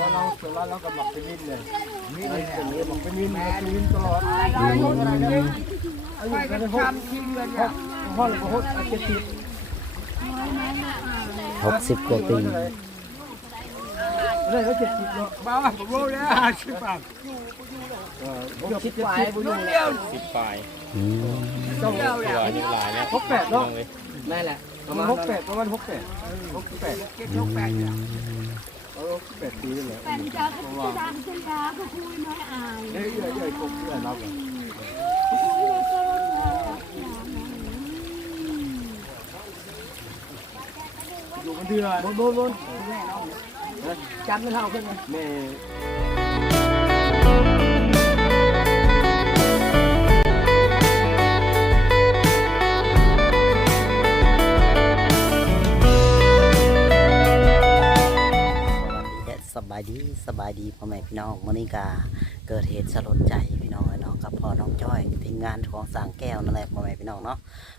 ว่าเราส่วนเราก็หมักเป็นวินเลยวินเลยหมักเป็นวินหมักเป็นวินตลอดอายุกันหกพ่อหรือหกเจ็ดสิบหกสิบกว่าปีเลยก็เจ็ดสิบเนาะบ้าผมรู้แล้วห้าสิบบาทเออหกสิบเจ็ดสิบบุญเลยสิบปลายอืมต้องตัวอายุหลายแล้วหกแปดเนาะเลยนั่นแหละประมาณหกแปดประมาณหกแปดหกแปดอืม เออหกแปดปีเลยแต่งจากที่ดังขึ้นยาก็คุยน้อยอายเฮ้ยเฮ้ยเฮ้ยกบเฮ้ยเราคุยเกินแล้วอยู่บนเรือบนบนบนจำไม่เท่าขึ้นไหมแม่ บายดีสบายดีพ่อแม่พี่น้องมื้อนี้ก็เกิดเหตุสลดใจพี่น้องเนาะกับพ่อน้องจ้อยทีมงานของสางแก้วนั่นแหละพ่อแม่พี่น้องเนาะ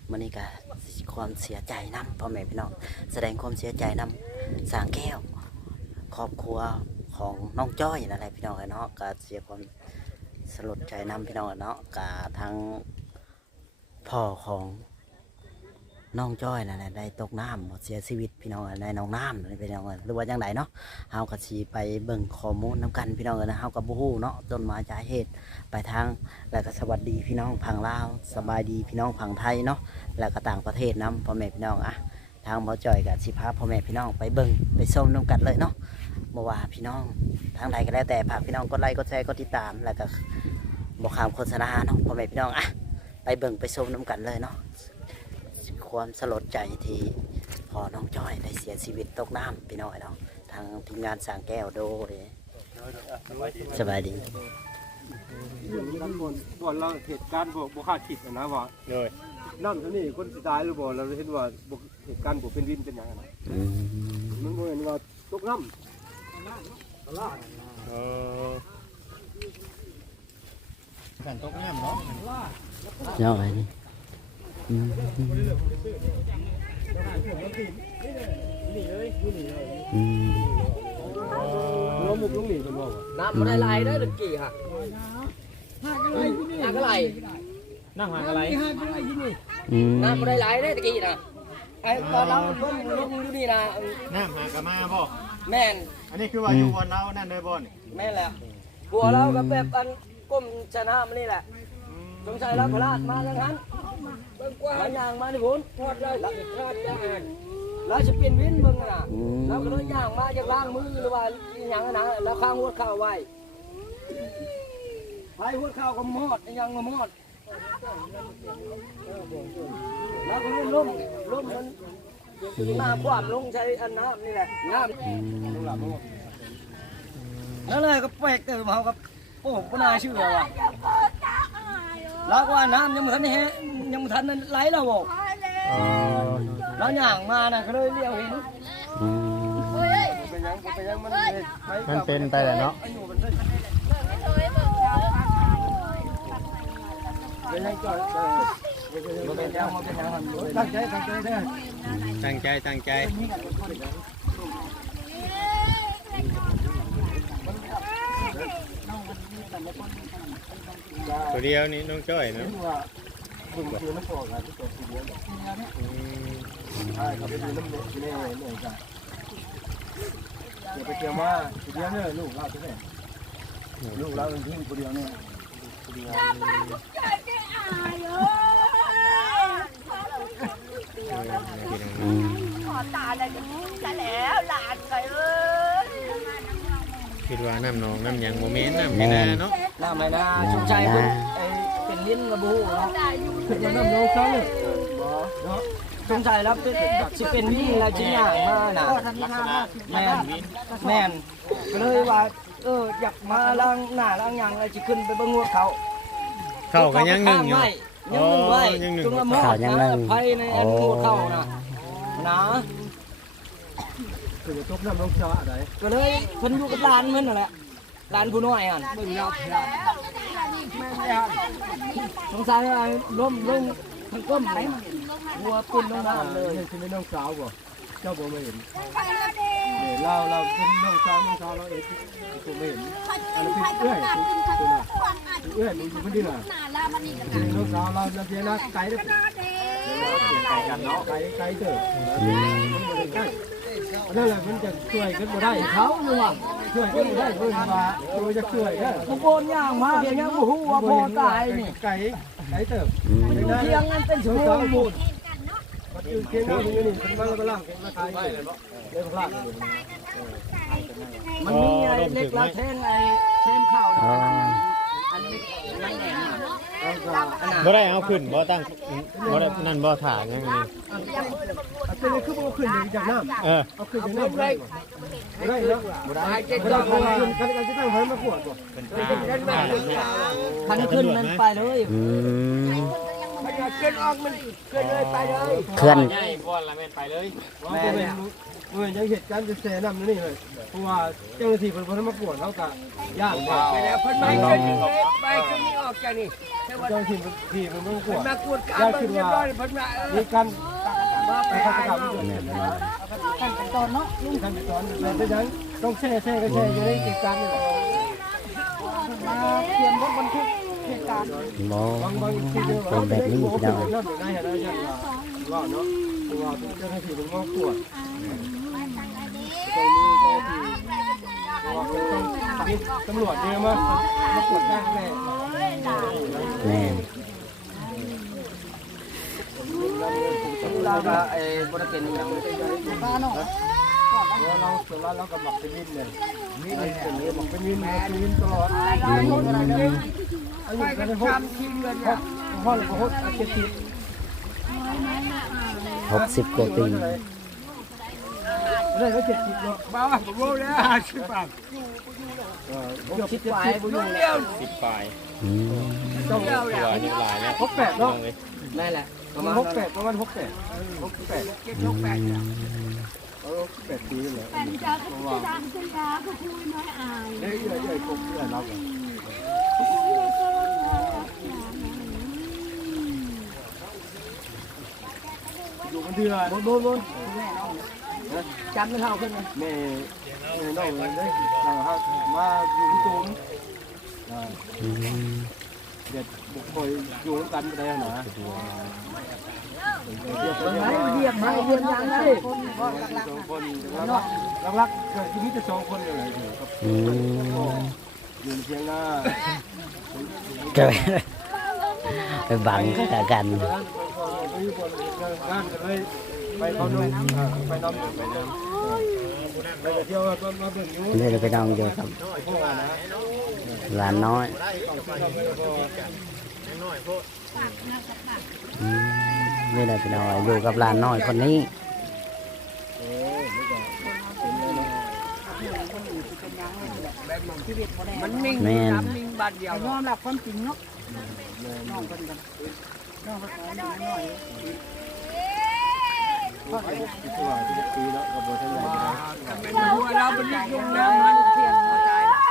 มื้อนี้ก็ความเสียใจนํพ่อแม่พี่น้องแสดงความเสียใจนํสางแก้ว ครอบครัวของน้องจ้อยนั่นแหละพี่น้องเนาะก็เสียความสลดใจนํพี่น้องเนาะก็ทั้งพ่อของ น้องจ้อยนั่นแหละได้ตกน้ำเสียชีวิตพี่น้องในน้องน้ำนี่พี่น้องหรือว่าจังไดเนาะเฮาก็สิไปเบิ่งข้อมูลนํกันพี่น้องเอ้ยนะเฮาก็บ่ฮู้เนาะต้นมาจากเหตุไปทางแล้วก็สวัสดีพี่น้องพังลาวสบายดีพี่น้องพังไทยเนาะแล้วก็ต่างประเทศนํพ่อแม่พี่น้องอะทางบ่จ่อยก็สิพาพ่อแม่พี่น้องไปเบิ่งไปชมนํกันเลยเนาะบ่ว่าพี่น้องทางใดก็แล้วแต่ฝากพี่น้องกดไลค์กดแชร์กดติดตามแล้วก็บ่ข้ามโฆษณาเนาะพ่อแม่พี่น้องอะไปเบิ่งไปชมนํกันเลยเนาะ ความสลดใจที่พอน้องจ้อยได้เสียชีวิตตกน้ำพี่น้องเอ้ยเนาะทางทีมงานสร้างแก้วโดยสบายดีอยู่ด้านบนบ่เราเหตุการณ์บ่บ่คาดคิดนะว่าเลยน้ำเท่านี้คนสิตายหรือบ่เราเห็นว่าบ่เหตุการณ์บ่เป็นวินเป็นหยังนะอืมมันบ่เห็นว่าตกน้เออขันตกน้ำเนาะเนาะไอ้นี่ อืมอืมำล้มมุกลงนี่มันบ่น้ำมันได้ลายได้ตะกี้ค่ะน้ำก็ไหลนั่งหางอะไรอืมน้ำมันได้ลายได้ตะกี้นะไอ้ตอนเราเพิ่งลงอยู่นี่นะน้ำหางกะมาบ่แม่นอันนี้คือว่าอยู่บนเรานั่นเลยบ่นแม่นแหละบัวเราก็แบบอันก้มชนะมันนี่แหละสงสัยเราพลาดมาแล้วนั้น หลายอย่างมาที่ผมทอดเลยทอดได้เราจะเปลี่ยนวินเบิ่งน่ะเราก็เลยย่างมาจากล้างมือหรือว่าอย่างนั้นนะแล้วข้างหัวข้าวไว้ไอ้หัวข้าวก็มอดยังก็มอดแล้วก็เลยล้มล้มมันมาความลงใช้อันน้ำนี่แหละน้ำอืมนั่นเลยก็แปลกเติมเขากับโอ้ก็น่าเชื่อว่ะแล้วก็น้ำยังไม่ทันได้เห็น ยังไม่ทันได้ไหลแล้วบอกแล้วย่างมาน่ะก็เลยเลี้ยวเห็นอืมเป็นหยังเป็นหยังมันมันเป็นไปแล้วเนาะเป็นหยังจ่อยเออเป็นหยังมันเป็นหยังมันตั้งใจตั้งใจเด้อตั้งใจตั้งใจตัวเดียวนี่น้องจ้อยเนาะ ว่า บุญคือน้ำพอกครับที่ตัวสีเดียวอืมใช่ครับเป็นน้ำเหนื่อยเหนื่อยเหนื่อยจ้ะเดี๋ยวไปเกี่ยวมาสีเดียวเนี่ยลูกเราใช่ไหมลูกเราเป็นที่คนเดียวเนี่ยอืมขอตาอะไรกันจะแล้วหลานไปเอ้ยคิดว่าน้ำหนองน้ำยังโมเมนต์น้ำไม่น่าเนาะน้ำไม่น่าสงสัยเป็ เงินกระบูเนาะเป็นน้ำน้องเขาเลยบ่เนาะสงสัยแล้วเป็นสิเป็นวิ่งอะไรชิ้นอย่างมากนะแม่นแม่นก็เลยว่าเอออยากมาล้างหน้าล้างหยางอะไรจะขึ้นไปเบิ่งงวดเขาเขากันยังหนึ่งอยู่ยังหนึ่งไว้ยังหนึ่งจงละมอข่าวดยังนะนั่งไฟในอันงวดเขานะนะคือจะตกน้ำน้องชาอะไรก็เลยเพิ่นอยู่กับหลานเพิ่นนั่นแหละหลานผู้น้อยอะเบิ่งยาว สงสัยว่าล้มลงทั้งก้มเลยหัวปืนลงน้ำเลยนี่คือน้องสาวบ่เจ้าบ่ไมาเห็นเราเราเป็นน้องสาวน้องสาวเราเองตัวไม่เห็นอันนั้นเอื้อยตัวน่ะเอื้อยมันอยู่คนที่น่ะน้องสาวเราเราเพียนะไกลเด้ไกลกันเนาะไกลไกลเด้อมันบ่นนั้นแหละมันจะช่วยกันบ่ได้เขาหรือว่า ช่วยกันบ่ได้เพิ่นว่าช่วจะช่วยเด้อผู้โกนย่างมาเนี่ยยังบ่ฮู้ว่าพ่อตายนี่ไก่ไก่เติบอยู่เทียงนั้นเป็นชั่วโมงมูลมันอยู่เทียงนั้นอยู่นี่เป็นวันละล่างเป็นราคาใหญ่เลยเนาะเลยพลาดเลยมันมีไอ้เล็กละแท่งไอ้แท่งข้าวนะอันนี้ไม่แหน่เนาะแล้วก็ บ่ได้เอาขึ้นบ่ตั้งบ่ได้นั่นบ่ถางยังไงอันเป็นคือบ่ขึ้นจากน้ำเออเอาขึ้นจากน้ำได้ได้เนาะได้เจ็ดดอกขึ้นกันกันจะตั้งไว้มาขวดบ่คันขึ้นนั้นไปเลยอืม เกินออกมันเกินเลยไปเลยเคลื่อนใหญ่บ่ละแม่นไปเลยว่าเป็นเมื่อยังเหตุการณ์จะแซ่น้ำนี่เลยเพราะว่าเจ้าหน้าที่เพิ่นบ่มาขวดเฮาก็ย่างว่าไปแล้วเพิ่นไม่ขึ้นไปขึ้นนี่ออกจากนี่เจ้าหน้าที่ที่เพิ่นมาขวดมากวดการเบิ่งเรียบร้อยเพิ่นมาเออมีการไปฆาตกรรมอยู่เนี่ยนะขั้นตอนเนาะขั้นตอนเราไปยังต้องแช่แช่ก็แช่อยู่ในเหตุการณ์นี่แหละมาเขียนรถบันทึก เหตุการณ์บ่บางเป็นแบบนี้พี่น้องเริ่มได้เห็นแล้วยังว่าเนะตัวจ้าหน้าที่ปวดตรงนี้เจ้าหน้าที่ว่าเป็นมีตำรวจเยอะมากมาปวดได้แน่แม่เราก็ไอ้บ่ได้เป็นหยังบ้านเนาะเราเราส่วนเราเราก็หมักเป็นมินเนี่ยมินเนี่ยหมักเป็นมินหมักเป็นมินตลอด อายุกันได้หกทีเงินหกพ่อหรือหกเจ็ดสิบหกสิบกว่าปีได้ก็เจ็ดสิบเนาะบ้าบ่รู้แล้ว50บาทเออเกือบคิดเจ็ดสิบบ่อยู่แล้วสิบปลายต้องตัวอายุหลายแล้วหกแปดเนาะเลยนั่นแหละประมาณหกแปดประมาณหกแปดหกแปดอืมเออหกแปดปีเลยเป็นเจ้าก็จะดังขึ้นยาก็คุยน้อยอายเอ้ยเอ้ยเอ้ยกบเอ้ยเรา อยู่กันเดือนบ่บ่บ่จำไม่เท่าขึ้นเลยแม่แม่น้องเลยได้นะครับมาอยู่ที่ตูมเด็ดบุกคอยอยู่ร่วมกันไปได้หนาเดี๋ยวเบิ่งเดี๋ยวให้เรียกมเรียนยังไงสองคนรักรักเกิดที่นี่จะสองคนเลยครับอืมอยู่เพียงหน้าเกิดไปบังกัน ไปอยู่บนงานกันเลยไปเขาด้วยไปน้ำไปน้ำไปเที่ยวมาเป็นยูนี่เราไปนอนอยู่กับหลานน้อยนี่เราไปน้อนอยู่กับหลานน้อยคนนี้มันนิ่งม่นนิ่งบาดเดียวยอมรับความจริงเนาะน้องคนกัน ที่ว่าที่ปีแล้วกับบททั้งหลายมันหัวเรามันนิ่งลงน้ำมันเทียนเข้าใจละ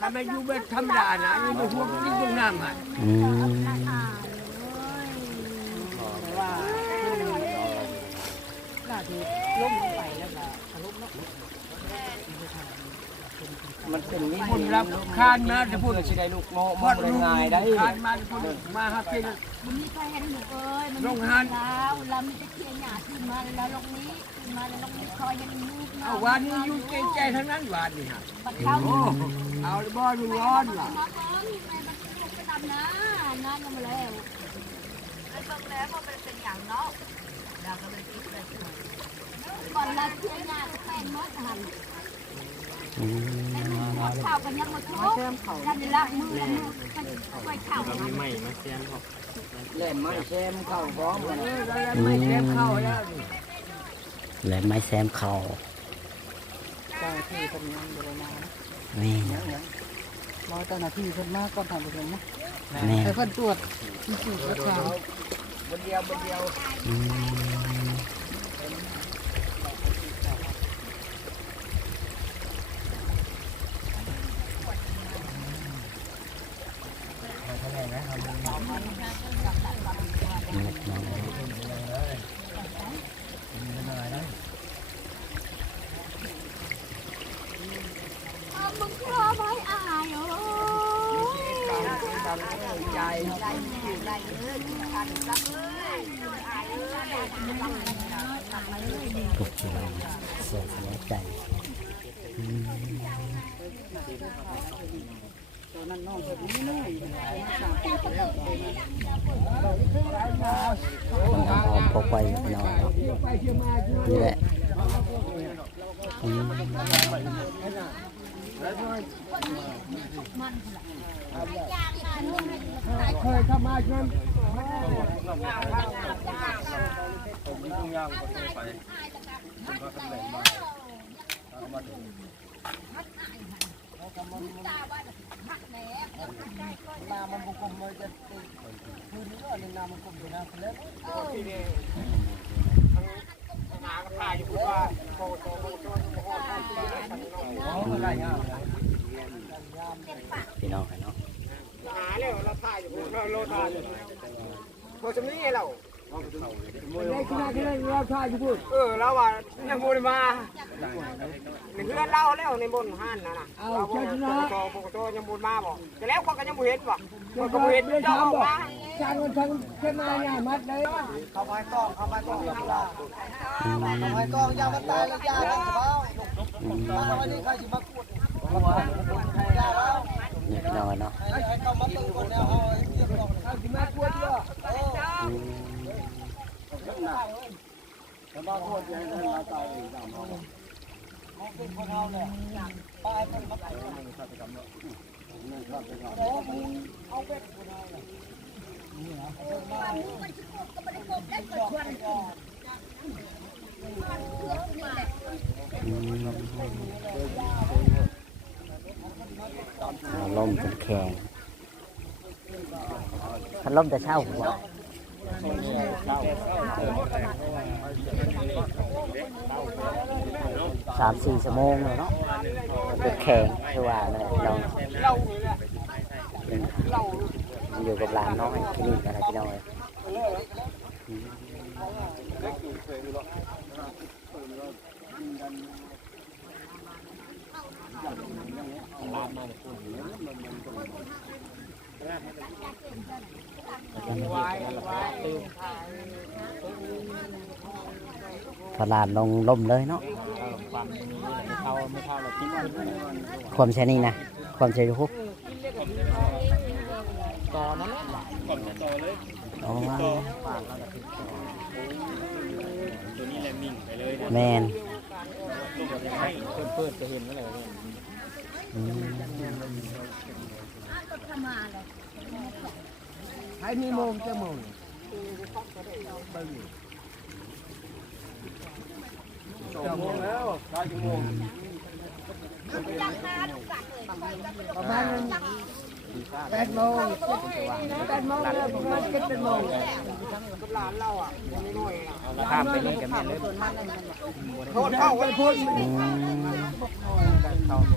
ถ้าไมอยู่แบบธรรมดานะนี่มันหัวนิ่งลงน้ำอะอืม มันเป็นวิธีรับคานมาจะพูดสิได้ลูกโง่มองได้ง่ายได้คานมาจะพูดมาหากินมันมีใครเห็นหนูเอ้ยมันลงหันแล้วเรามีตะเคียนหยาขึ้นมาแล้วลงนี้ขึ้นมาแล้วลงนี้คอยยังมีลูกเอาวันนี้ยู่ใจใจทั้งนั้นวันนี้ฮะเอาบ่ดูร้อนล่ะนแม่นลูกไปดำนมาแล้วไอ้เบิ่งแล้วมันเป็นอย่างเนาะเราก็เลยคิดแบบก่อนเราเคียนหยาก็แป้งมดหันอืม ข่าวกันยังมาทุกกันละมือมือกันไปข่าวกันมีใหม่มาเซียนพอเล่นไม้แซมเข้าพร้อมกันไม่แซมเข้าแล้วและไม้แซมเขาเจ้าที่นนั้นบริมาแม่รอเจ้าหน้าที่คนมาก่อนทำไปเลยนะแม่นแต่คนตรวจที่สุดก็ทำบนเดียวบนเดียว อืม นี่น้อง มึงครอไว้อายโอ้ยใหญ่ใหญ่ใหญ่เอ้ยกันรักเอ้ยอายเอ้ย ทุกพี่น้องเสียสละใจอื มมันหอมพกไว้พี่น้องเนาะนี่แหละอืมเคยเข้ามาชวน พี่น้องเนาะหาแล้วเราถ่ายอยู่เราโลถ่ายอยู่พอจะมีเราได้ขนาดที่เราถ่ายอยู่พูดเออเราว่ายังบ่ได้มา เพื่อนเราแล้วในบนห้านน่ะนะเราบ่โตปกโตยังบ่มาบ่แต่แล้วเขาก็ยังบ่เห็นบ่เขาก็บ่เห็นเจ้าออกมาจางมันทั้งแค่มาเนี่ยมัดเลยเข้าไปกล้องเข้าไปกล้องยาบ้าอืมเข้าไปกล้องยามันตายแล้วยาแล้วเบาอืมถ้าวันนี้ใครสิมาพูดยาแล้วนี่พี่น้องเนาะให้เขามาตึงคนแล้วเอาเรียบร้อยเอาสิมาพูดเยอะอืมแต่มาพูดยังไงเราตายอีกแล้วเป็นคนเอา ร่มาไปเป็นเอาเนี่ยอืมเอาลมจนแข็งพัดลมจะเช่าหัว สามสี่ชั่วโมงเลยเนาะมันจะแข็งคือว่าเลยลองเหล้านี่แหละอืมเหล้ามันอยู่กับหลานน้อยที่นี่กันนะพี่น้องเลยอืมพอหลานลงล่มเลยเนาะ ความใช่นี่นะความใช่ยุคต่อนั้นก่อนจะต่อเลยอ๋อตัวนี้และนิ่งไปเลยนะแมนให้เพิ่มเพิ่มจะเห็นเมื่อไรเนี่ยใครมีโมงจะโมง ประมาณแปดโมงแปดโมงแล้วประมาณเจ็ดเป็นโมงกับหลานเราอะยังน้อยอะข้ามไปนี่กับแม่เลยโทษเข้าไปพูดอืม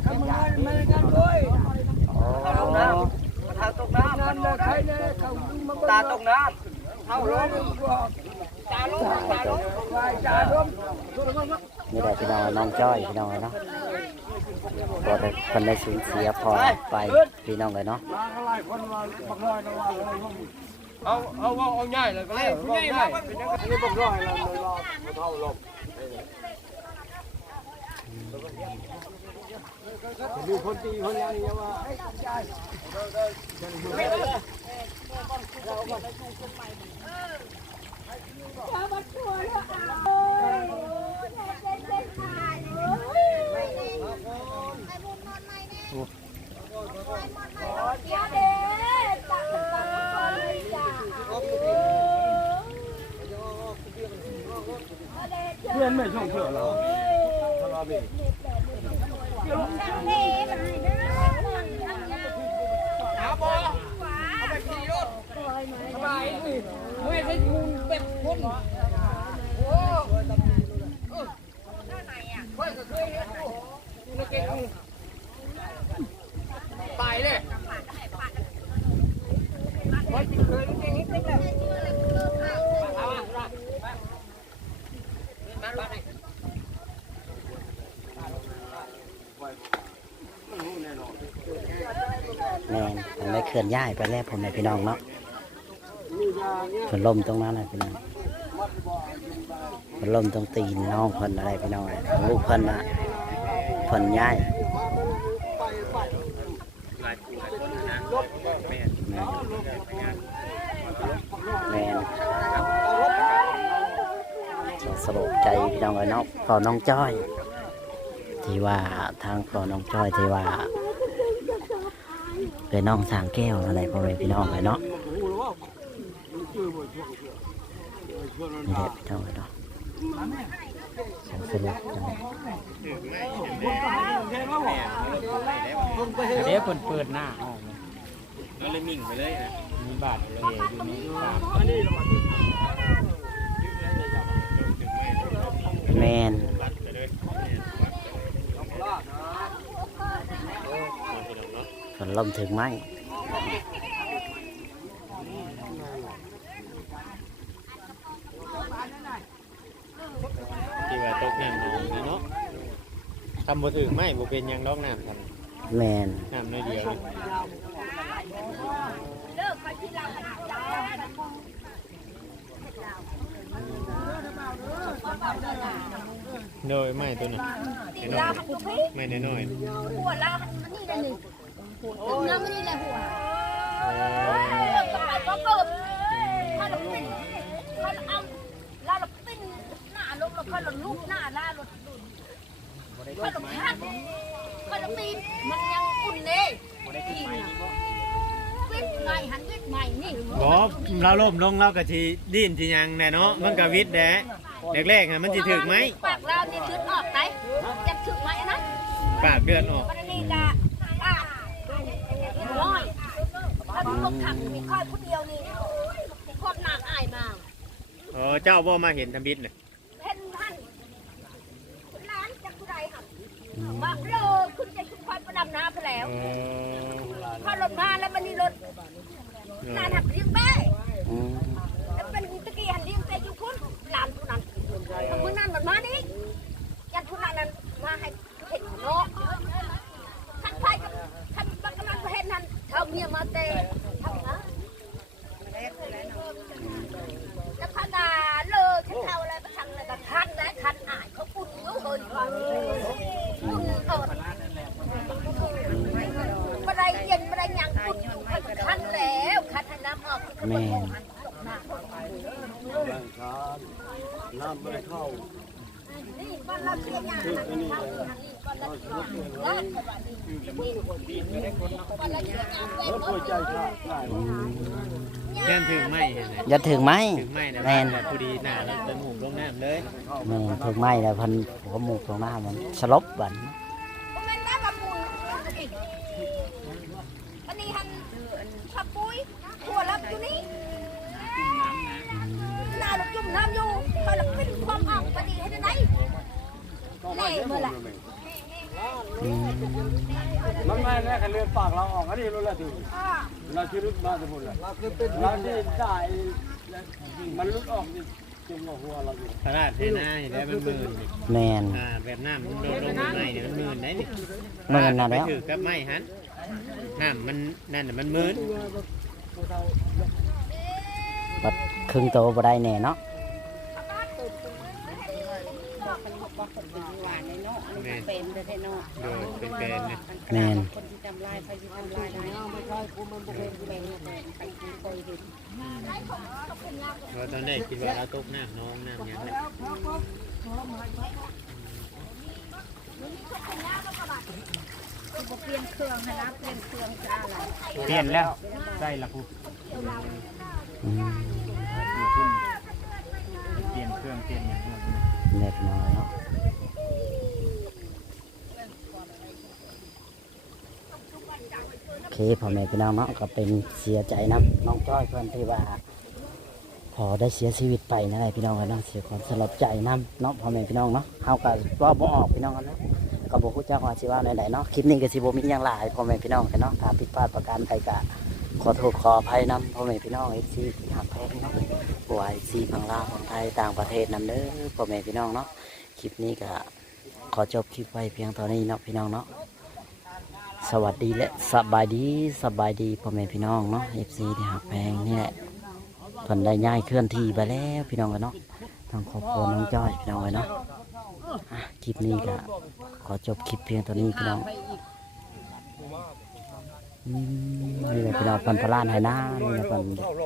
ทำงานมากันด้วยอ๋อทางตกน้ำงานเลยใครเนี่ยเขามาตาตกน้ำเท่าลง ตาลงตาลงวายจ่าร่วมนี่แหละพี่น้องน้องจ้อยพี่น้องเนาะก็ได้คนได้สูญเสียพอไปพี่น้องเลยเนาะเอาเอาเอาง่ายเลยก็ได้ง่ายเลยนี่บอกร้อยแล้วเลยรอเท่าลงมีคนตีคนยังเนี่ยว่าเพื่อนไม่ช่องเถื่อเราทะเลาะเบรหาบอเอาไปขี่รถ สบายดิไม่ใช่งูเป็ดคนโอ้เออไหนอะเฮ้ยก็เคยเห็นอยู่ในเก่งตายเลยเฮ้ยเคยเก่งนิดนึงเลยเอามาเอามามาแม่นมันได้เคลื่อนย้ายไปแล้วพ่อแม่พี่น้องเนาะ เพิ่นลมตรงนั้นน่ะพี่น้องเพิ่นลมตรงตีนน้องเพิ่นอะไรพี่น้องอะลูกเพิ่นน่ะเพิ่นย้ายหลายคู่หลายคนนะแม่นแมนงานแม่นสลดใจพี่น้องเลยเนาะพอน้องจ้อย ที่ว่าทางพอน้องจ้อยที่ว่าเป็นน้องสางแก้วอะไรพ่อแม่พี่น้องเลยเนาะ นี่แหละพี่น้องเลยเนาะสรุปจังเดี๋ยวเปิดเปิดหน้าห้องก็เลยมิ่งไปเลยนะมีบาทเลยอยู่นปากแมนบัดไปเลยพี่น้องเนฝนลมถึงไหม ที่ว่าตกน้ำอยู่นี่เนาะทำบ่ถึงไหมบ่เป็นหยังดอกน้ำทแมนำน้ำน้อยเดียวนี่เลิกไปที่เราขนาดเราโดยไม่ตัวน่ะตีเราหันทุกพี่ไม่น้อยหัวเราหันมันนี่ได้หนึ่งน้ำมันนี่แหละหัวๆโอ้เลิกไปก็เกิดถ้าเราปิ้นถ้าเราเอาถ้าเราปิ้น หน้าลงแล้วก็เราลูกหน้าล่าเราถ้าเราพัดถ้าเราปีนมันยังอุ่นเลยทีนวิทย์ใหม่หันวิทย์ใหม่นี่บ่เราล่มลงเราก็สิดิ้นสิหยังแน่เนาะมันก็วิทย์แหละแรกๆน่ะมันสิถึกไหมปากเรานี่ลืดออกไปจะถึกไหมนะปากเดือนออกวันนี้จะอ่าร้อยถ้าทุกคนขับมีค่อยผู้เดียวนี่โคตรหนักอายมาอ๋อเจ้าบ่มาเห็นทำบิดเลย เพ่นท่านร้านจักรไรค่ะ บักเลอคุณจะคุณค่อยประดำน้ำไปแล้วอ๋อพอรถมาแล้วมันนี่รถนานหักเลี้ยงแม่อืมแล้วเป็นตะกี้หันเลี้ยงแต่ยุคุณหลานผู้นั้นผู้นั้นมันมานี่ยันผู้นั้นนั้นมาให้เห็นเนาะท่านไปท่านบักกำลังเห็นนั้นเท่าเมียมาเตะทำนะแล้วขนาเลยฉันเอาอะไรมาทำอะไรกับคันและคันอายเขาปุ่นเขาเหินว่าปุ่นเหินบันไดเย็นบันไดยังปุ่นอยู่คันแล้วคันให้น้ำออก แม่นน้ำไม่เข้านี่บ้านเราเชียร์งานนะนี่บ้านเราเชียร์งานบ้านเราเชียร์งานเลยร์งานเป็นรถหัวใจขาดได้อืมแค่นถึงไหมเห็นไหมอย่าถึงไหมถึงไหมนะแมนพอดีหน้าแล้วเป็นหมูลงน้ำเลยแมนถึงไหมแล้วเพันหัวหมูกตรงหน้ามันสลบบัน ผมเป็นได้บำรุงอีกอันนี้หันชับปุ้ยหัวรับอยู่นี่หน้าเราจุ่มน้ำอยู่ไปเราเป็นความอ่างปฏิให้ได้ไหน เล่เมื่อไหร่มันไม่แน่กันเลือดปากเราออกอันนี้รู้ล้วถึงเราคิรุดมาสมุนลยเราคือเป็นเราที่ได้มันรุดออกจมหัวเราอยู่ตลาดเทน่าเห็นแล้วมันมื่นแมนอ่าแบบน้ำมันโดนลงใหม่เนี่ยมันมื่นได้นี่หมื่นน่ะแล้วถือกับไม้หันน้ำมันนั่นมันมื่นบัดครึ่งโตบ่ได้แน่เนาะ แม่นเป็นแต่แต่นอกโดยเป็นแฟนเนี่ยแมนคนที่ทำลายใครที่ทำลายได้ไม่ใช่กูมันเป็นเป็นเป็นไปกูคอยเห็นเพราตอนแรกคิดว่าเราตกน้ำน้องน้ำยังเนี่ยเปลี่ยนเครื่องให้นะเปลี่ยนเครื่องจ้าอะไรเปลี่ยนแล้วได้ละกูอืมเปลี่ยนเครื่องเปลี่ยนอย่างนี้เล็กน้อยเนาะโอ เคพ่อแม่พี่น้องเนาะก็เป็นเสียใจนะน้องจ้อยเพื่อนที่ว่าพอได้เสียชีวิตไปนั่นแหละพี่น้องกันเนาะเสียความสลดใจนํเนาะพ่อแม่พี่น้องเนาะเฮาก็ว่าบ่ออกพี่น้องกันเนาะก็บ่ฮู้จักว่าสิว่าไหนๆเนาะคลิปนี้ก็สิบ่มีหยังหลายพ่อแม่พี่น้องกันเนาะถ้าผิดพลาดประการใดก็ขอโทษขออภัยนํพ่อแม่พี่น้อง FC ที่หักแพงเนาะบ่ว่า FC ฝั่งลาวฝั่งไทยต่างประเทศนํเด้อพ่อแม่พี่น้องเนาะคลิปนี้ก็ขอจบคลิปไว้เพียงเท่านี้เนาะพี่น้องเนาะ สวัสดีและสบายดีสบายดีพ่อแม่พี่น้องเนาะ FC ที่หักแพงนี่แหละเพิ่นได้ย้ายเคลื่อนที่ไปแล้วพี่น้องกันเนาะทางครอบครัวน้องจ้อยพี่น้องกันเนาะอะคลิปนี้ก็ขอจบคลิปเพียงเท่านี้พี่น้องอืมนี่แหละพี่น้องเพิ่นพลานให้หน้านี่แหละเพิ่นเข้าเลย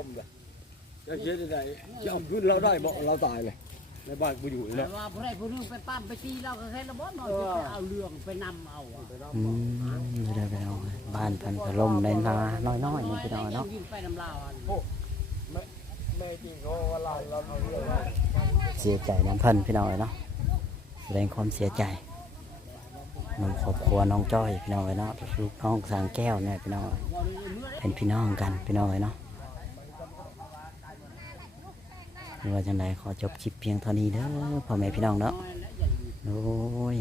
จะเขียนยังไงจะเอาขึ้นเราได้บอกเราตายเลย ในบ้านกูอยู่แล้วว่าผู้ใดผู้หนึงไปปั้มไปตีเราก็แค่ระเบิดหน่อยจะไปเอาเรื่องไปนำเอาอะอืมนี่แหละพี่น้องบ้านเพิ่นก็ล่มในนาน้อยๆนี่พี่น้องเนาะ ยิงไปนำลาวอะแม่จริงเขาว่าเราเราทำเรื่องอะไรเสียใจน้ำเพิ่นพี่น้องเนาะแสดงความเสียใจน้องครอบครัวน้องจ้อยพี่น้องเนาะลูกน้องสางแก้วเนี่ยพี่น้องเป็นพี่น้องกันพี่น้องเนาะหรือ ว่าจังไดขอจบคลิปเพียงเท่านี้เด้อพ่อแม่พี่น้องเนาะโอ้ย